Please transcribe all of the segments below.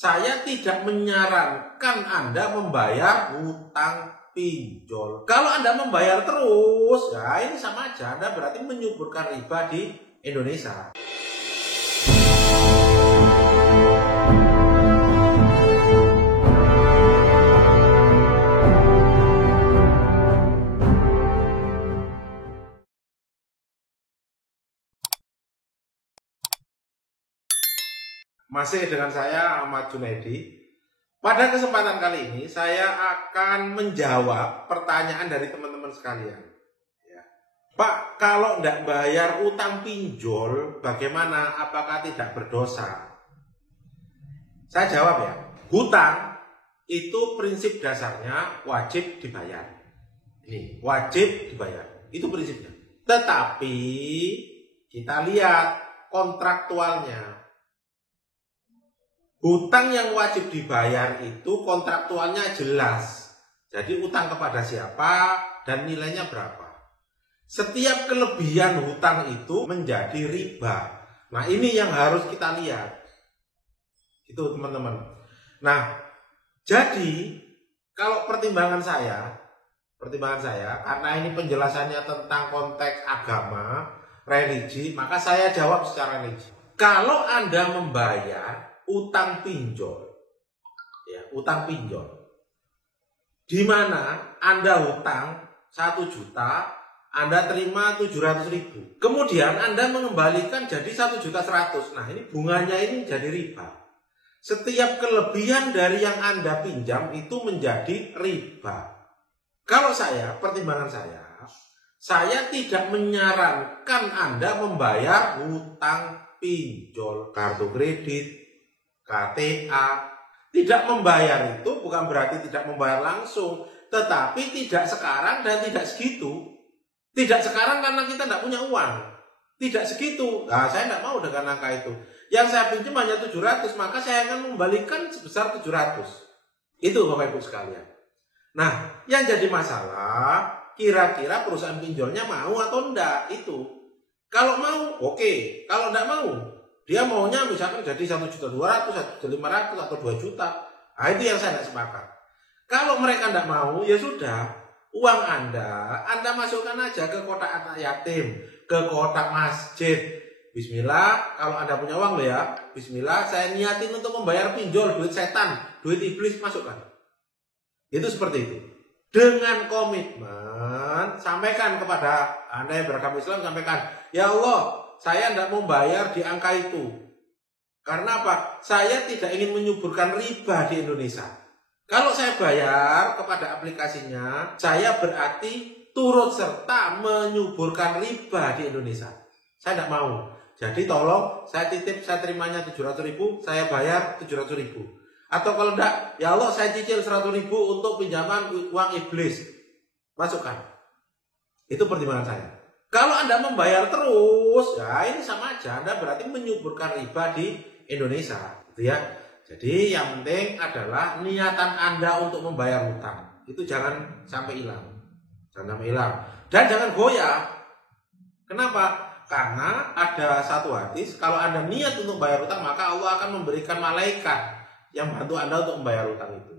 saya tidak menyarankan Anda membayar hutang pinjol. Kalau Anda membayar terus, ya ini sama aja, Anda berarti menyuburkan riba di Indonesia. Masih dengan saya Ahmad Junaidi. Pada kesempatan kali ini saya akan menjawab pertanyaan dari teman-teman sekalian. Ya. Pak, kalau tidak bayar utang pinjol, bagaimana? Apakah tidak berdosa? Saya jawab ya, hutang itu prinsip dasarnya wajib dibayar. Ini wajib dibayar, itu prinsipnya. Tetapi kita lihat kontraktualnya. Hutang yang wajib dibayar itu kontraktualnya jelas. Jadi utang kepada siapa dan nilainya berapa. Setiap kelebihan hutang itu menjadi riba. Nah ini yang harus kita lihat. Itu teman-teman. Nah jadi kalau pertimbangan saya karena ini penjelasannya tentang konteks agama, religi, maka saya jawab secara religi. Kalau Anda membayar utang pinjol, ya utang pinjol, di mana Anda hutang 1 juta, Anda terima 700.000, kemudian Anda mengembalikan jadi 1.100.000. Nah ini bunganya ini jadi riba. Setiap kelebihan dari yang Anda pinjam itu menjadi riba. Kalau pertimbangan saya tidak menyarankan Anda membayar hutang pinjol, kartu kredit, KTA. Tidak membayar itu bukan berarti tidak membayar langsung, tetapi tidak sekarang dan tidak segitu. Tidak sekarang karena kita tidak punya uang, tidak segitu. Nah, saya tidak mau dengan angka itu. Yang saya pinjam hanya 700, maka saya akan membalikan sebesar 700. Itu Bapak Ibu sekalian. Nah, yang jadi masalah kira-kira perusahaan pinjolnya mau atau enggak itu. Kalau mau, oke. Kalau enggak mau, dia maunya misalkan jadi 1.200.000, 1.500.000 atau 2 juta. Nah itu yang saya tidak sepakat. Kalau mereka tidak mau, ya sudah. Uang Anda masukkan aja ke kotak anak yatim, ke kotak masjid. Bismillah, kalau Anda punya uang loh ya. Bismillah, saya niatin untuk membayar pinjol, duit setan, duit iblis, masukkan. Itu seperti itu. Dengan komitmen, sampaikan kepada Anda yang beragama Islam, sampaikan, ya Allah, saya tidak mau bayar di angka itu. Karena apa? Saya tidak ingin menyuburkan riba di Indonesia. Kalau saya bayar kepada aplikasinya, saya berarti turut serta menyuburkan riba di Indonesia. Saya tidak mau. Jadi tolong saya terimanya 700.000, saya bayar 700.000. Atau kalau tidak, ya Allah saya cicil 100.000 untuk pinjaman uang iblis. Masukkan. Itu pertimbangan saya. Kalau Anda membayar terus, ya ini sama aja. Anda berarti menyuburkan riba di Indonesia, gitu ya. Jadi yang penting adalah niatan Anda untuk membayar hutang. Itu jangan sampai hilang. Jangan sampai hilang. Dan jangan goyah. Kenapa? Karena ada satu hadis, kalau Anda niat untuk membayar hutang, maka Allah akan memberikan malaikat yang bantu Anda untuk membayar hutang itu.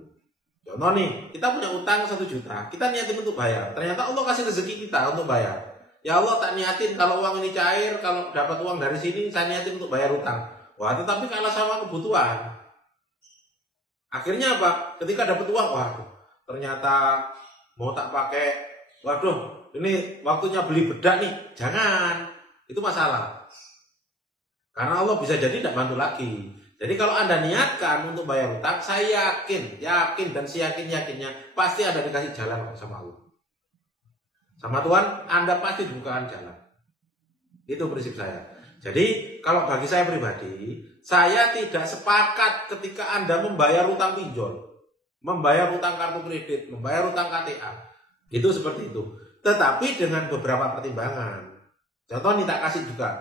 Contoh nih, kita punya utang 1 juta, kita niatin untuk bayar. Ternyata Allah kasih rezeki kita untuk bayar. Ya Allah tak niatin kalau uang ini cair, kalau dapat uang dari sini saya niatin untuk bayar utang. Wah, tetapi kalah sama kebutuhan. Akhirnya apa? Ketika dapat uang, waduh, ternyata mau tak pakai. Waduh, ini waktunya beli bedak nih. Jangan. Itu masalah. Karena Allah bisa jadi tidak bantu lagi. Jadi kalau Anda niatkan untuk bayar utang, saya yakin dan seyakin-yakinnya pasti ada dikasih jalan sama Allah. Sama Tuhan, Anda pasti dibukakan jalan. Itu prinsip saya. Jadi, kalau bagi saya pribadi, saya tidak sepakat ketika Anda membayar utang pinjol, membayar utang kartu kredit, membayar utang KTA. Itu seperti itu. Tetapi dengan beberapa pertimbangan. Contoh nih tak kasih juga.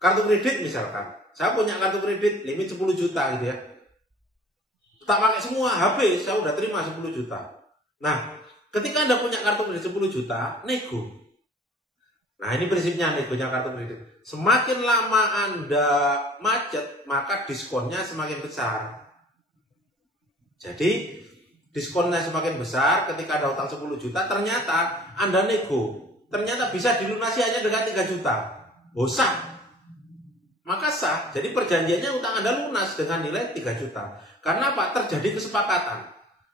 Kartu kredit misalkan. Saya punya kartu kredit limit 10 juta gitu ya. Tak pakai semua, habis. Saya udah terima 10 juta. Nah, ketika Anda punya kartu kredit 10 juta, nego. Nah ini prinsipnya negonya kartu kredit. Semakin lama Anda macet, maka diskonnya semakin besar. Jadi diskonnya semakin besar ketika ada utang 10 juta, ternyata Anda nego, ternyata bisa dilunasi hanya dengan 3 juta. Oh, sah. Maka sah. Jadi perjanjiannya utang Anda lunas dengan nilai 3 juta. Karena apa? Terjadi kesepakatan.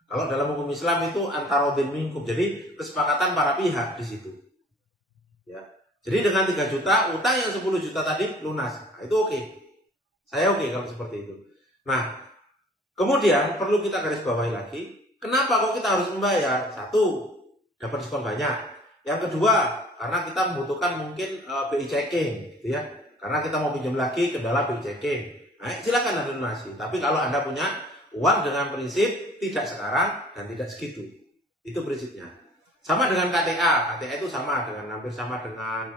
Kalau dalam hukum Islam itu antarodin minkum. Jadi kesepakatan para pihak di situ. Ya. Jadi dengan 3 juta, utang yang 10 juta tadi lunas. Nah, itu oke. Saya oke kalau seperti itu. Nah, kemudian perlu kita garis bawahi lagi, kenapa kok kita harus membayar? Satu, dapat diskon banyak. Yang kedua, karena kita membutuhkan mungkin BI checking, gitu ya. Karena kita mau pinjam lagi ke dalam BI checking. Nah, silakan Anda lunasi. Tapi kalau Anda punya uang dengan prinsip tidak sekarang dan tidak segitu, itu prinsipnya. Sama dengan KTA. KTA itu hampir sama dengan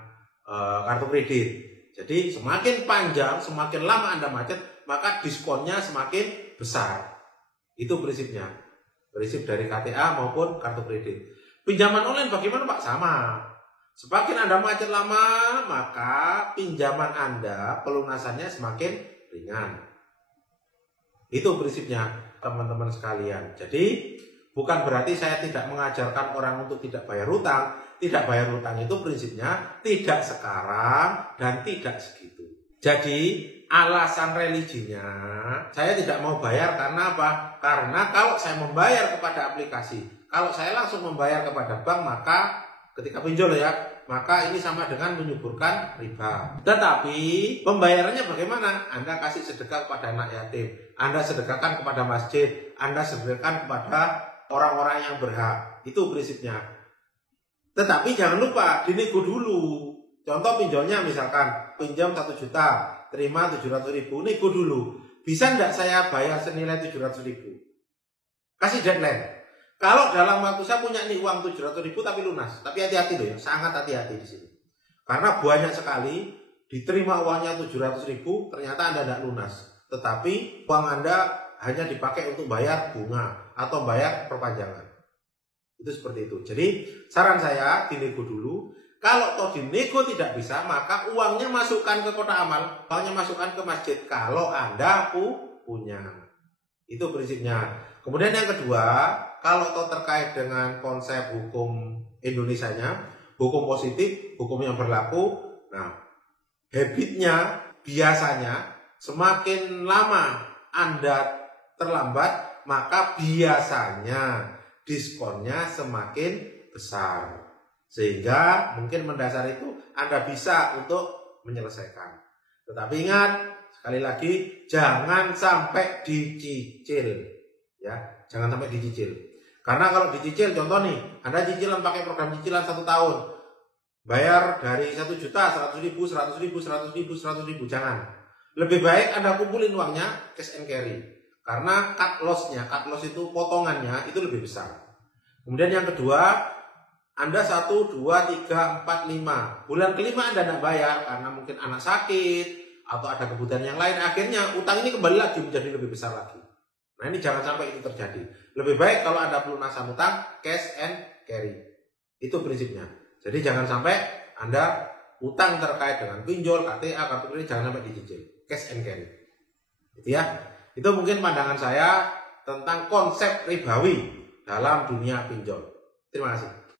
kartu kredit. Jadi semakin panjang, semakin lama Anda macet, maka diskonnya semakin besar. Itu prinsipnya. Prinsip dari KTA maupun kartu kredit. Pinjaman online bagaimana Pak? Sama. Semakin Anda macet lama, maka pinjaman Anda pelunasannya semakin ringan. Itu prinsipnya teman-teman sekalian. Jadi bukan berarti saya tidak mengajarkan orang untuk tidak bayar hutang. Tidak bayar hutang itu prinsipnya tidak sekarang dan tidak segitu. Jadi alasan religinya saya tidak mau bayar karena apa? Karena kalau saya membayar kepada aplikasi, kalau saya langsung membayar kepada bank, maka ketika pinjol ya, maka ini sama dengan menyuburkan riba. Tetapi pembayarannya bagaimana? Anda kasih sedekah kepada anak yatim, Anda sedekahkan kepada masjid, Anda sedekahkan kepada orang-orang yang berhak. Itu prinsipnya. Tetapi jangan lupa dinego dulu. Contoh pinjolnya misalkan pinjam 1 juta, terima 700.000, nego dulu. Bisa enggak saya bayar senilai 700.000? Kasih deadline. Kalau dalam waktu saya punya nih uang 700.000 tapi lunas, tapi hati-hati loh ya, sangat hati-hati di sini. Karena banyak sekali diterima uangnya 700.000, ternyata Anda tidak lunas. Tetapi uang Anda hanya dipakai untuk bayar bunga atau bayar perpanjangan. Itu seperti itu. Jadi saran saya dinego dulu. Kalau toh dinego tidak bisa, maka uangnya masukkan ke kotak amal, uangnya masukkan ke masjid kalau Anda punya. Itu prinsipnya. Kemudian yang kedua, kalau toh terkait dengan konsep hukum Indonesianya, hukum positif, hukum yang berlaku, nah habitnya biasanya semakin lama Anda terlambat, maka biasanya diskonnya semakin besar. Sehingga mungkin mendasar itu Anda bisa untuk menyelesaikan. Tetapi ingat, sekali lagi, jangan sampai dicicil. Ya, jangan sampai dicicil. Karena kalau dicicil, contoh nih, Anda cicilan pakai program cicilan 1 tahun. Bayar dari 1 juta, 100.000, 100.000, 100.000, 100.000, jangan. Lebih baik Anda kumpulin uangnya, cash and carry. Karena cut loss-nya, cut loss itu potongannya itu lebih besar. Kemudian yang kedua, Anda 1, 2, 3, 4, 5. Bulan kelima Anda tidak bayar karena mungkin anak sakit atau ada kebutuhan yang lain. Akhirnya utang ini kembali lagi menjadi lebih besar lagi. Nah ini jangan sampai itu terjadi. Lebih baik kalau Anda pelunasan utang, cash and carry. Itu prinsipnya. Jadi jangan sampai Anda utang terkait dengan pinjol, KTA, kartu kredit jangan sampai dicicil. Cash and carry. Itu ya. Itu mungkin pandangan saya tentang konsep ribawi dalam dunia pinjol. Terima kasih.